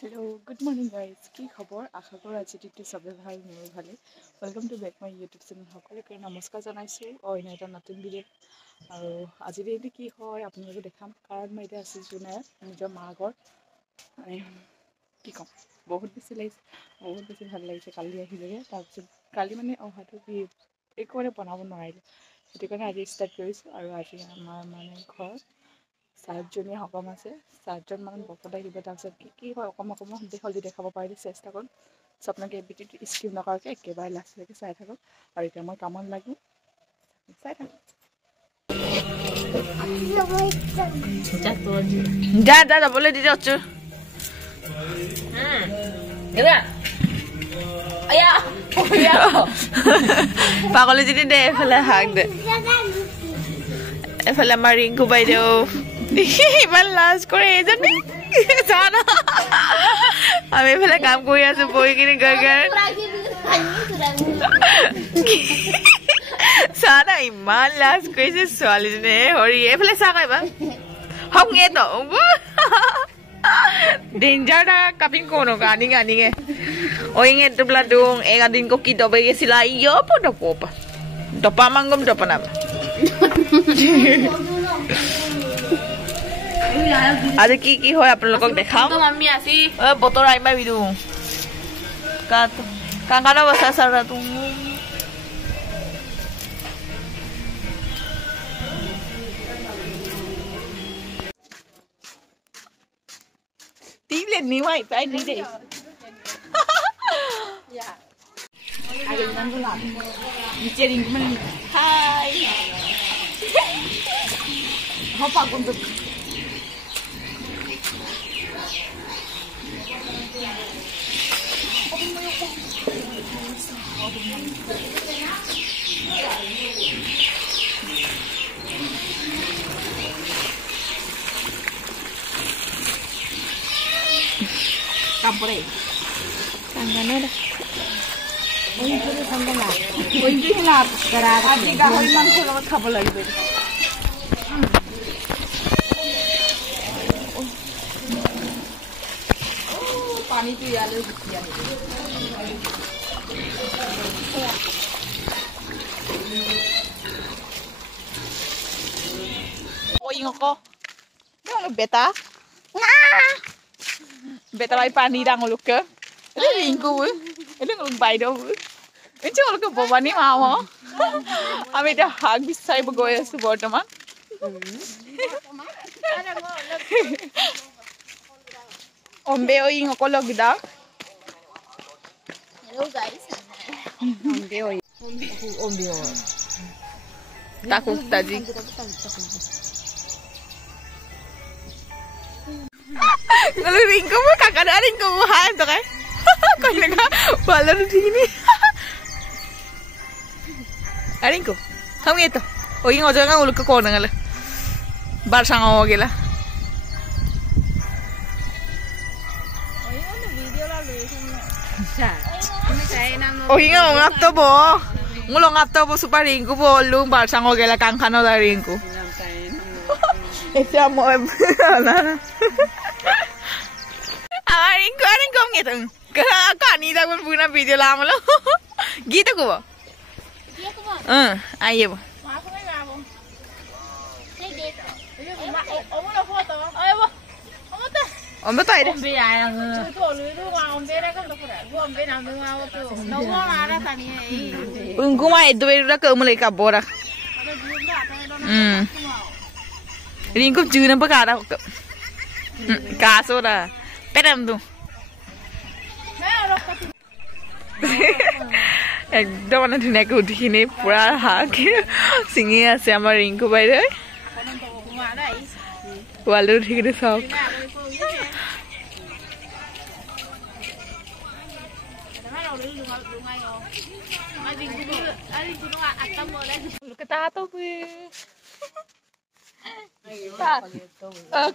Hello, good morning guys. কি খবৰ? আশা কৰো আজি দিনটো সবে ভাল মোৰ ভালে। Welcome to back my YouTube channel. সকলোকে নমস্কাৰ জনাইছো। অইন এটা নতুন ভিডিঅ' আৰু আজি দিনটো কি হয় আপোনালোকে দেখাম কাৰণ মই এতিয়া আছো জুনাইত নিজৰ মা ঘৰ। কি কম বহুত বেছি লাগিছে, বহুত বেছি ভাল লাগিছে। কালি আহিলেগে তাৰপিছত কালি মানে অহাটো কি একোৰে বনাব নোৱাৰিলোঁ, সেইটো কাৰণে আজি ষ্টাৰ্ট কৰিছোঁ। আৰু আজি আমাৰ মানে ঘৰ 7জনীয়া সকাম আছে, 7জন মান ভকত আহিব। তাৰপিছত কি হয় অকণমান হলদি দেখাব পাৰিলে চেষ্টা কৰিম। চ' আপোনালোকে এই ভিডিঅ'টো স্কিপ নকৰাকৈ একেবাৰে লাষ্টলৈকে চাই থাকক। আৰু এতিয়া মই কামত লাগো, চাই থাকক। যা যা যাবলৈ দি আছো। পাগলী যদি দে এফালে হাক দে, এফালে আমাৰ ৰিংকু বাইদেউ ইমান লাজ কৰে এইজনী জানা। আমি এইফালে কাম কৰি আছো বহি কিনি গৰ চানা ইমান লাজ কৰিছে ছোৱালীজনী। হৰি এইফালে চা কাইবা হংগে তো डेंजर दा कपिंग कोनो गानिंग आनिंगे ओइंगे तुबला दोंग एगा दिन को की दबे गेसिला यो पोडो पोपा दपा मांगम दपना आज की होय आपन लोगक देखाओ तो मम्मी आसी ओ बतर आइमा बिदु का कांगाना बसा सारा तू Tìm lên níu ai phải đi đi. Dạ. Ai đi ăn cái làm. Đi chơi đi mình. Hai. Hop vào con được. Campur eh, tangannya dah. Oh itu sampai lah. Oh itu lah. Kerana adik kahwin langsung lewat kabel lagi tu. Oh, pani tu ya lebih kecil. Oh ingat kau, ni beta. Nah. Beta bay pani dang uluk ke. Ele ringku bu. Ele uluk bay do bu. Enche uluk ke bobani mama. Ami ta hag bisai bu goy asu bortoman. Ombe oi ngoko log da. Hello guys. Ombe oi. Ombe oi. Takut tadi. Kalau ringko mah kakak ada ringko muhan tu kan? Kau ni kan balon di sini. Ringko, kamu itu? Oh ini orang kan uluk ke kau nengal, bar sang awak gila. Oh ini orang ngap tu bo, ngulong ngap tu bo super ringko bo lung bar sang awak gila kang kano dah ringko. Itu mau mana? Ringko gitu. Kan ni dah pun punya video lama lo. Gitu ko. Gitu ko. Ayo. Aku ni apa? Ni gitu. Om lo foto. Ayo bo. Om tu. Om tu ada. Om biar yang. Tu lu om biar kan tu pura. Om biar nama tu tu. Nama ada tani. Unggu mah itu baru dah mulai kabur. Ringko juga nampak ada. Kasur dah. Peram tu. একদম মানে ধুনীয়াকৈ উঠি কিনি পুৰা হাক ছিঙি আছে আমাৰ ৰিংকু বাইদেউ। পোৱালিটো উঠি কিনি চাওক।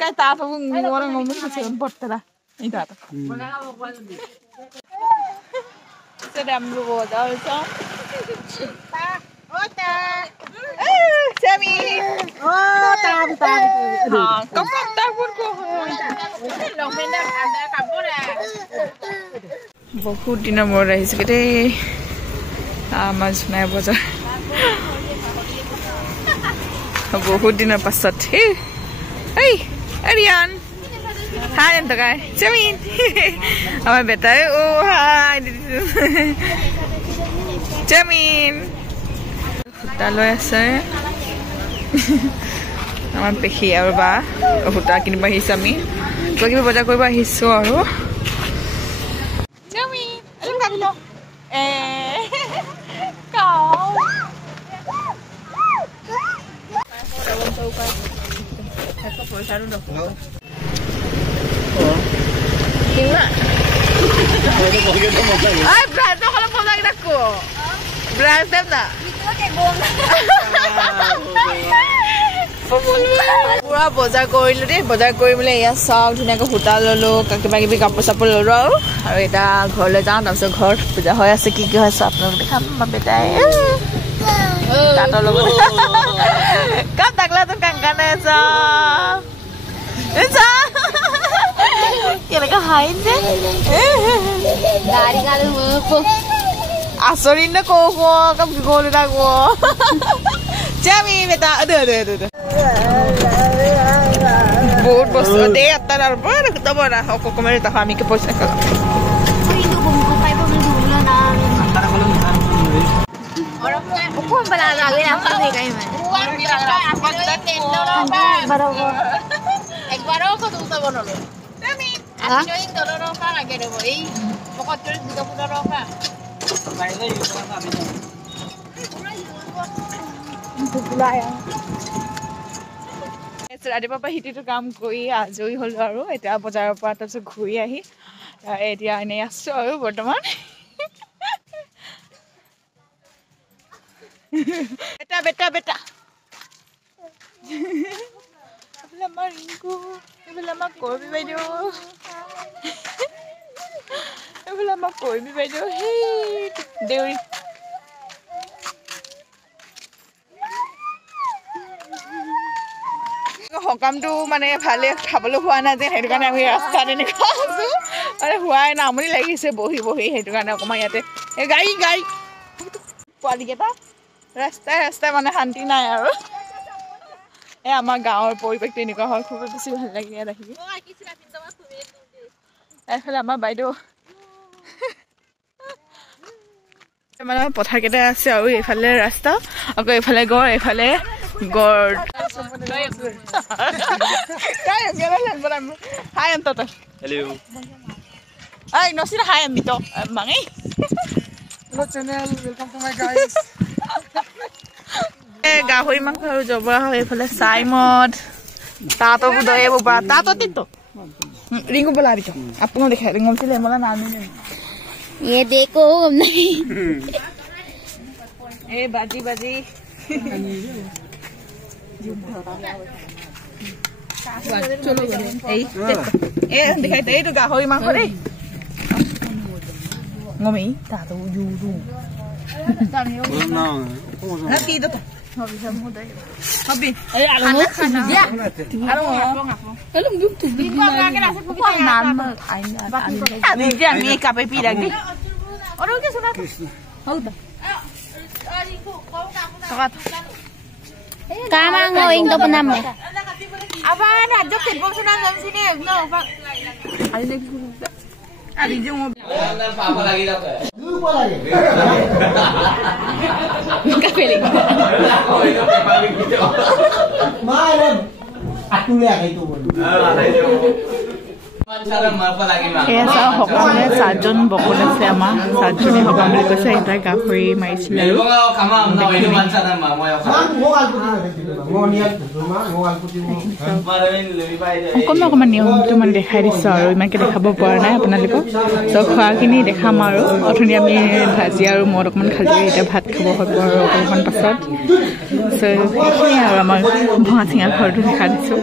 Cái ta phải ngồi nó ngồi mình sườn bột ra. Ini tak. Sedang luar dah macam. Oh tak. Sami. Oh tam. Ha, kamu tak pun kau. Long pendek ada kamu dah. বহুত দিনৰ মূৰত আহিছোঁ দেই আমাৰ জোনাই বজাৰ বহুত দিনৰ পাছত এই এৰিয়ান হাই এন্ত গাই জমিন আমাৰ বেটাই হাই জমিন সূতা লৈ আছে আমাৰ পেহী আৰু বা সূতা কিনিব আহিছোঁ আমি কিবা কিবি বজাৰ কৰিব আহিছোঁ আৰু পুৰা বজাৰ কৰিলো দেই বজাৰ কৰি মেলি এয়া চাওক ধুনীয়াকৈ সূতা ললো কিবা কিবি কাপোৰ চাপোৰ ললো আৰু এতিয়া ঘৰলৈ যাওঁ তাৰপিছত ঘৰত পূজা হৈ আছে কি হৈ আছে আপোনালোক দেখাম আমাৰ বেটাই তাঁতৰ লগত কাম দাগলা তোৰ কাংকানে কেনেকৈ হাঁহিছে আচৰিত নে কওঁ কাম কি গ'ল এটা কওঁ Jami beta ada বহুত বস্তু দে আত্তার আর বড় কত বড় হক কমের তা আমি কে পয়সা কর rindu bumbu pai bumbu dulu na antara kalau orang ko bala lagi na kami kay man uang bilang apa kita tendo baro ek baro ko tu sa bono Jami ayo ing doloro ka lagi de boy pokok terus dito ko doloro ka baile yu ko kami ৰাতিপুৱাৰ পৰা সিটিটো কাম কৰি আজৰি হ'লো আৰু এতিয়া বজাৰৰ পৰা তাৰপিছত ঘূৰি আহি এতিয়া এনেই আছোঁ আৰু বৰ্তমান বেটা বেটা বেটা এইফালে আমাৰ ৰিংকু এইফালে আমাৰ কৰবী বাইদেউ এইফালে আমাৰ কৰবী বাইদেউ সেই দেউৰী সকামটো মানে ভালে খাবলৈ হোৱা নাই যে সেইটো কাৰণে আমি ৰাস্তাত এনেকুৱা আছোঁ মানে হোৱাই নাই আমনি লাগিছে বহি বহি সেইটো কাৰণে অকণমান ইয়াতে এই গাড়ী পোৱালিকেইটা ৰাস্তাই ৰাস্তাই মানে শান্তি নাই আৰু এই আমাৰ গাঁৱৰ পৰিৱেশটো এনেকুৱা হয় খুবেই বেছি ভাল লাগে ইয়াত আহি এইফালে আমাৰ বাইদেউ মানে পথাৰকেইটা আছে আৰু এইফালে ৰাস্তা আকৌ এইফালে গড় এইফালে গড় Hai anh Toto. Hello. Ay, no sila hi ang dito. Mangi. Hello channel, welcome to my guys. Gahoy man ko joba ho efale Simon. Tato budoy bo ba tato tito. Ringo bola dito. Apuno dekha ringo sila mola namin yun. Ye deko nahi. Baji baji. চলো এই দেখাই এইটো গাহৰি মাংস দেই ngomong tak tahu juru nanti itu Hobi ya belum tuh nama ini dia mi KPP lagi orang ke sana udah Kama ngawing to panam. Apa na jokit bom sunan jam sini no Pak. Ali lagi sudah. Ali jom mobil. Apa lagi dah? Lupa lagi. Kapeli. Oh itu paling gitu. Malam. Aku lihat itu. এয়া চাওঁ সকলোৱে চাহজন বকুল আছে আমাৰ চাহজনে সকাম বুলি কৈছে এতিয়া গাহৰি মাৰিছিল অকণমান অকণমান নিয়মটো মানে দেখাই দিছোঁ আৰু ইমানকৈ দেখাব পৰা নাই আপোনালোকক ত' খোৱাখিনি দেখাম আৰু অথনি আমি ভাজি আৰু মদ অকণমান খালোঁ এতিয়া ভাত খাব হ'ব আৰু অকণমান পাছত চ' সেইখিনিয়ে আৰু আমাৰ ভঙা চিঙা ঘৰটো দেখাই দিছোঁ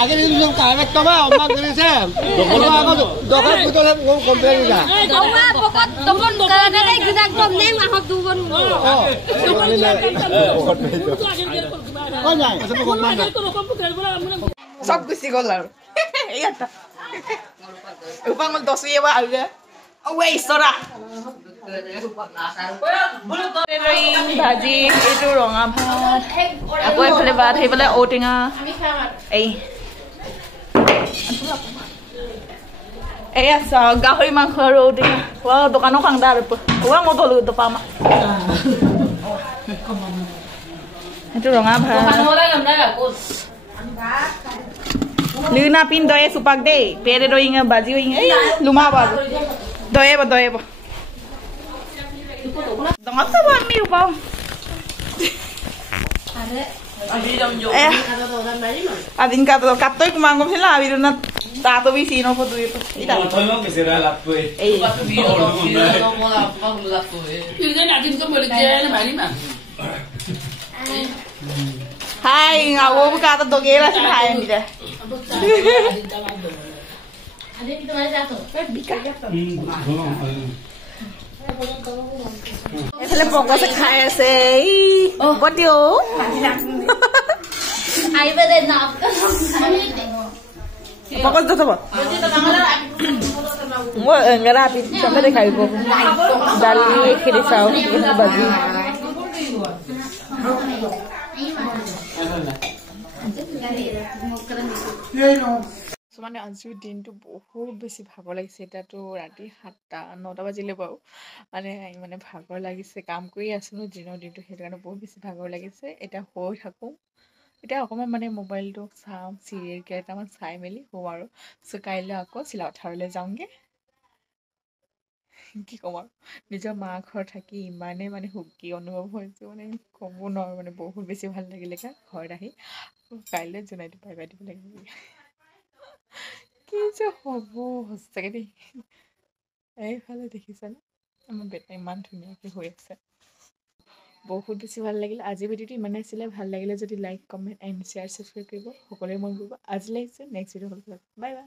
আগে কারেক্ট কবা অম্মা করেছে দোকান ভিতরে কমপ্লেন দিলা ওয়া পকত তমন কানে নাই গিদাক দম নেই মাহত দুবন কোন যায় সব গুছি গল আর এইটা উপাঙ্গল 10 ইয়া আইলে ওই সরা ভাজি এইটো ৰঙা ভাত আকৌ এফালে ভাত সেইফালে ঔটেঙা এই এয়া চাওক গাহৰি মাংস আৰু ঔটেঙা দোকানো খাংদা আৰু মই গলো দোপামা সেইটো ৰঙা ভাত লিনা পিন দয়ে সুপাক দে পেৰে ৰইঙা বাজি হইঙা এই লুমা বাজু দয়ে Dong apa buat mi upau? Adin kata katoi kumangom sila abiru na tato bi sino foto itu. Ita. Foto mo kasi ra lapoi. Eh. Hai, ngawo kata dogela sih hai dia. Ada kita mana jatuh? Bika. এফালে পকছে খাই আছে ই বটিও আইবে নাপ পকছ দতব মই angora আপি সবে খাইব ডালি খেলি চাও বাজি মানে আজিৰ দিনটো বহুত বেছি ভাগৰ লাগিছে এতিয়াতো ৰাতি 7টা 9টা বাজিলে বাৰু মানে ভাগৰ লাগিছে কাম কৰি আছো দিনৰ দিনটো সেইটো কাৰণে বহুত বেছি ভাগৰ লাগিছে এতিয়া হৈ থাকোঁ এতিয়া অকণমান মানে মোবাইলটো চাম চিৰিয়েল কেইটামান চাই মেলি শুওঁ আৰু কাইলৈ আকৌ চিলাপথাৰলৈ যাওঁগৈ কি ক'ম আৰু নিজৰ মা ঘৰ থাকি ইমানেই মানে সুখী অনুভৱ হৈছে মানে ক'ব নোৱাৰোঁ মানে বহুত বেছি ভাল লাগিলে ঘৰত আহি কাইলৈ জোনাইটো বাই বাই দিব লাগিব কি যে হ'ব সঁচাকৈ দেই এইফালে দেখিছেনে আমাৰ বেটা ইমান ধুনীয়াকৈ হৈ আছে বহুত বেছি ভাল লাগিল আজি ভিডিঅ'টো ইমানেই আছিলে ভাল লাগিলে যদি like comment and share subscribe কৰিব সকলোৱে মন কৰিব আজি লাগিছে নেক্সট ভিডিঅ' হ'ল বাই বাই